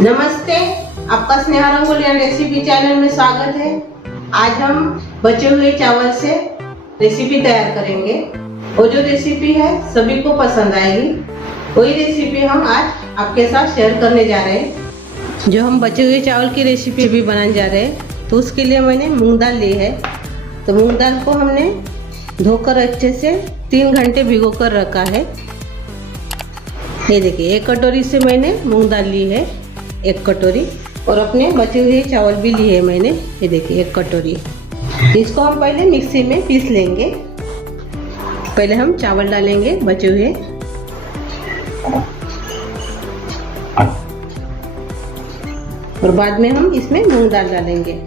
नमस्ते, आपका Sneha rangoli and recipe channel में स्वागत है। आज हम बचे हुए चावल से रेसिपी तैयार करेंगे। वो जो रेसिपी है सभी को पसंद आएगी। वही रेसिपी हम आज आपके साथ शेयर करने जा रहे हैं। जो हम बचे हुए चावल की रेसिपी भी बनाने जा रहे हैं, तो उसके लिए मैंने मूंग दाल ली है। तो मूंग दाल को हमने धोकर अच्छे से 3 घंटे भिगो कर रखा है। ये देखिए, 1 कटोरी से मैंने मूंग दाल ली है, 1 कटोरी, और अपने बचे हुए चावल भी लिए हैं मैंने। ये देखिए 1 कटोरी। इसको हम पहले मिक्सी में पीस लेंगे। पहले हम चावल डालेंगे बचे हुए, और बाद में हम इसमें मूंग दाल डालेंगे।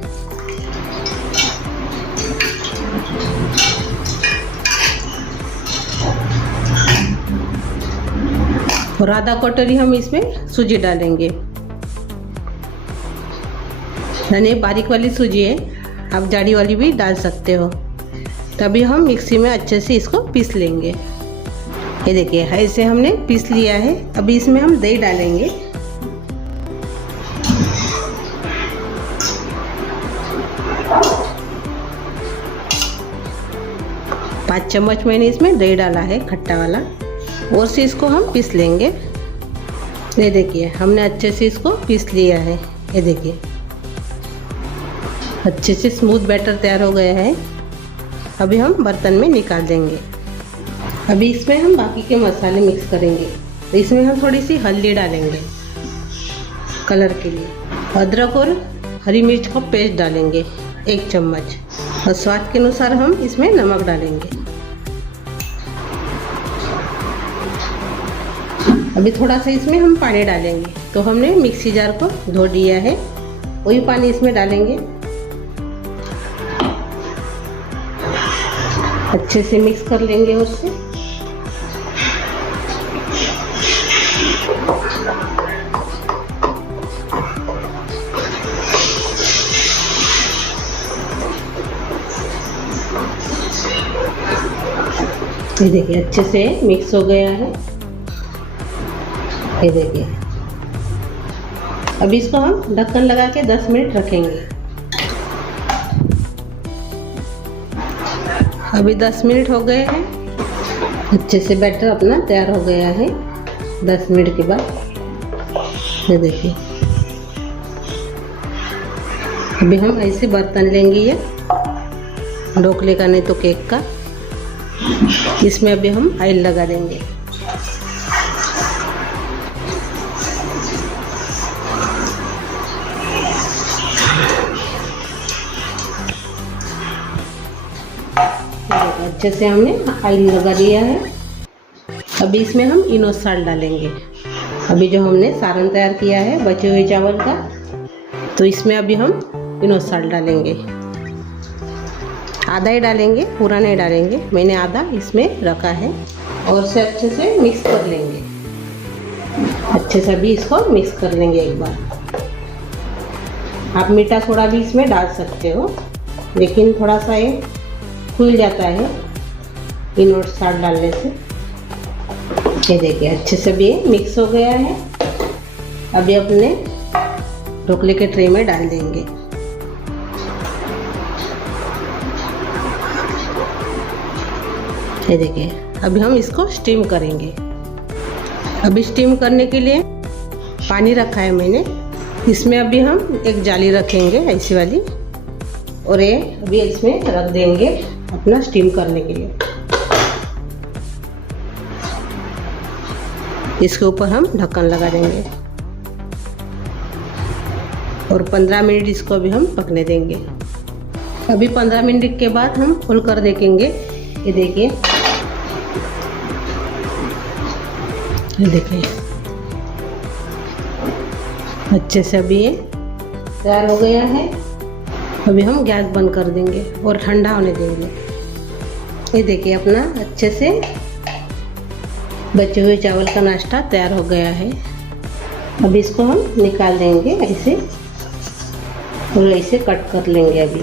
और आधा कटोरी हम इसमें सूजी डालेंगे। यानी बारीक वाली सूजी है, आप जाड़ी वाली भी डाल सकते हो। तभी हम मिक्सी में अच्छे से इसको पीस लेंगे। ये देखिए, ऐसे हमने पीस लिया है। अभी इसमें हम दही डालेंगे। पाँच चम्मच मैंने इसमें दही डाला है, खट्टा वाला। और से इसको हम पीस लेंगे। ये देखिए, हमने अच्छे से इसको पीस लिया है। ये देखिए, अच्छे से स्मूथ बैटर तैयार हो गया है। अभी हम बर्तन में निकाल देंगे। अभी इसमें हम बाकी के मसाले मिक्स करेंगे। तो इसमें हम थोड़ी सी हल्दी डालेंगे कलर के लिए। अदरक और हरी मिर्च का पेस्ट डालेंगे 1 चम्मच। और स्वाद के अनुसार हम इसमें नमक डालेंगे। अभी थोड़ा सा इसमें हम पानी डालेंगे। तो हमने मिक्सी जार को धो दिया है, वही पानी इसमें डालेंगे। अच्छे से मिक्स कर लेंगे उससे। ये देखिए, अच्छे से मिक्स हो गया है। ये देखिए, अभी इसको हम ढक्कन लगा के 10 मिनट रखेंगे। अभी 10 मिनट हो गए हैं। अच्छे से बैटर अपना तैयार हो गया है 10 मिनट के बाद। ये देखिए, अभी हम ऐसे बर्तन लेंगे, ये ढोकले का नहीं तो केक का। इसमें अभी हम ऑयल लगा देंगे। अच्छे से हमने ऑयल लगा दिया है। अभी इसमें हम इनो साल्ट डालेंगे। अभी जो हमने सारण तैयार किया है बचे हुए चावल का, तो इसमें अभी हम इनो साल्ट डालेंगे। आधा ही डालेंगे, पूरा नहीं डालेंगे। मैंने आधा इसमें रखा है। और से अच्छे से मिक्स कर लेंगे। अच्छे से अभी इसको मिक्स कर लेंगे एक बार। आप मीठा सोडा भी इसमें डाल सकते हो, लेकिन थोड़ा सा ये खुल जाता है इनो साल्ट डालने से। ये देखिए, अच्छे से भी मिक्स हो गया है। अभी अपने ढोकले के ट्रे में डाल देंगे। ये देखिए, अभी हम इसको स्टीम करेंगे। अभी स्टीम करने के लिए पानी रखा है मैंने। इसमें अभी हम एक जाली रखेंगे ऐसी वाली, और ये अभी इसमें रख देंगे अपना स्टीम करने के लिए। इसके ऊपर हम ढक्कन लगा देंगे और 15 मिनट इसको अभी हम पकने देंगे। अभी 15 मिनट के बाद हम खोल कर देखेंगे। ये देखिए, ये देखिए, अच्छे से अभी ये तैयार हो गया है। अभी हम गैस बंद कर देंगे और ठंडा होने देंगे। ये देखिए, अपना अच्छे से बचे हुए चावल का नाश्ता तैयार हो गया है। अभी इसको हम निकाल देंगे ऐसे, और ऐसे कट कर लेंगे। अभी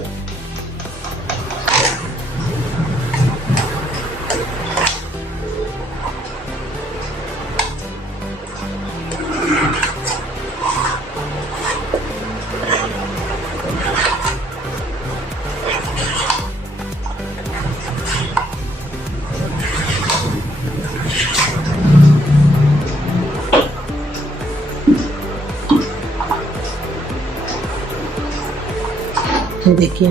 ये देखिए,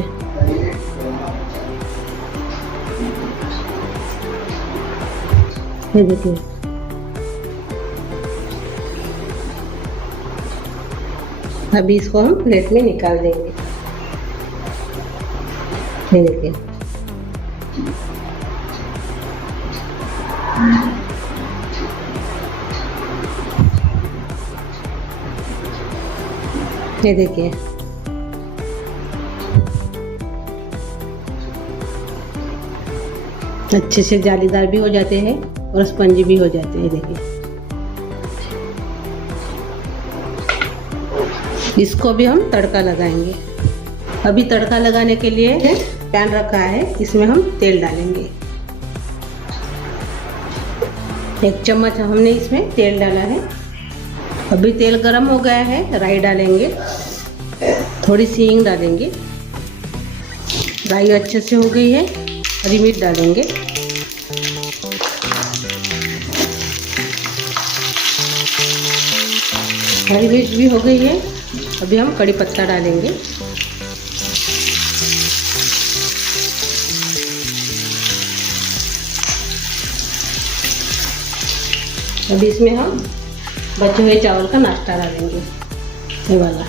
ये देखिए, अभी इसको हम प्लेट में निकाल देंगे। ये देखिए, ये देखिए, अच्छे से जालीदार भी हो जाते हैं और स्पंजी भी हो जाते हैं। देखिए, इसको भी हम तड़का लगाएंगे। अभी तड़का लगाने के लिए पैन रखा है, इसमें हम तेल डालेंगे। 1 चम्मच हमने इसमें तेल डाला है। अभी तेल गरम हो गया है, राई डालेंगे, थोड़ी सी हींग डालेंगे। राई अच्छे से हो गई है, हरी मिर्च डालेंगे। हरी मिर्च भी हो गई है। अभी हम कड़ी पत्ता डालेंगे। अभी इसमें हम बचे हुए चावल का नाश्ता डालेंगे, ये वाला।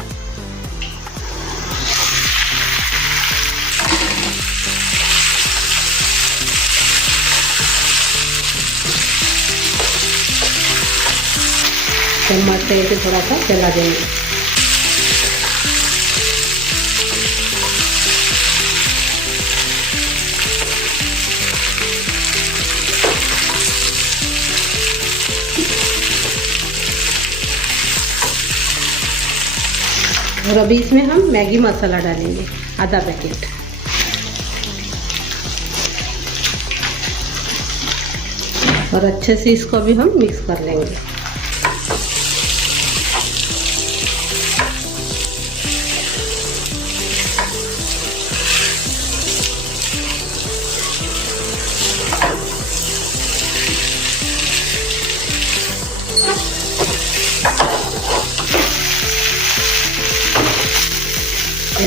चम्मच से इसे थोड़ा सा चला देंगे। और अभी इसमें हम मैगी मसाला डालेंगे, आधा पैकेट। और अच्छे से इसको भी हम मिक्स कर लेंगे।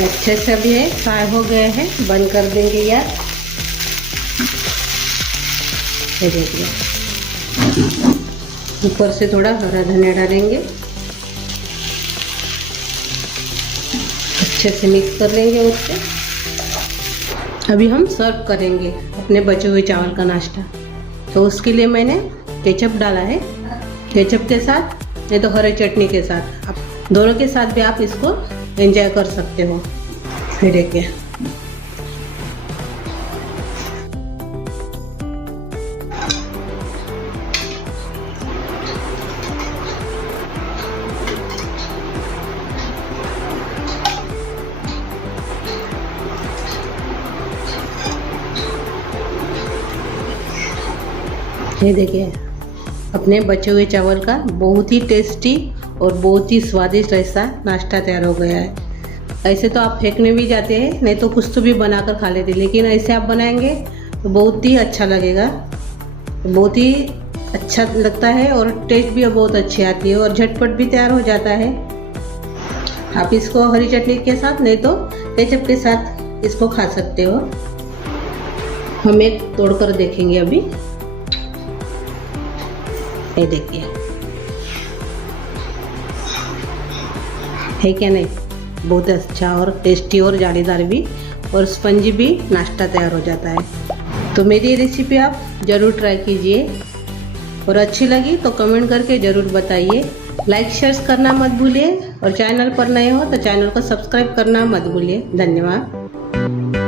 अच्छे से अभी है फ्राई हो गए हैं, बंद कर देंगे यार। ये देखिए, ऊपर से थोड़ा हरा धनिया डालेंगे, अच्छे से मिक्स कर लेंगे उससे। अभी हम सर्व करेंगे अपने बचे हुए चावल का नाश्ता। तो उसके लिए मैंने केचप डाला है, केचप के साथ नहीं तो हरी चटनी के साथ, आप दोनों के साथ भी आप इसको एंजॉय कर सकते हो। फिर देखिए, ये देखिए, अपने बचे हुए चावल का बहुत ही टेस्टी और बहुत ही स्वादिष्ट ऐसा नाश्ता तैयार हो गया है। ऐसे तो आप फेंकने भी जाते हैं, नहीं तो कुछ तो भी बनाकर खा लेते, लेकिन ऐसे आप बनाएंगे तो बहुत ही अच्छा लगेगा, बहुत ही अच्छा लगता है और टेस्ट भी बहुत अच्छी आती है और झटपट भी तैयार हो जाता है। आप इसको हरी चटनी के साथ नहीं तो केचप के साथ इसको खा सकते हो। हम एक तोड़कर देखेंगे अभी। ये देखिए, है क्या नहीं, बहुत अच्छा और टेस्टी और जालीदार भी और स्पंजी भी नाश्ता तैयार हो जाता है। तो मेरी ये रेसिपी आप ज़रूर ट्राई कीजिए और अच्छी लगी तो कमेंट करके ज़रूर बताइए। लाइक शेयर करना मत भूलिए और चैनल पर नए हो तो चैनल को सब्सक्राइब करना मत भूलिए। धन्यवाद।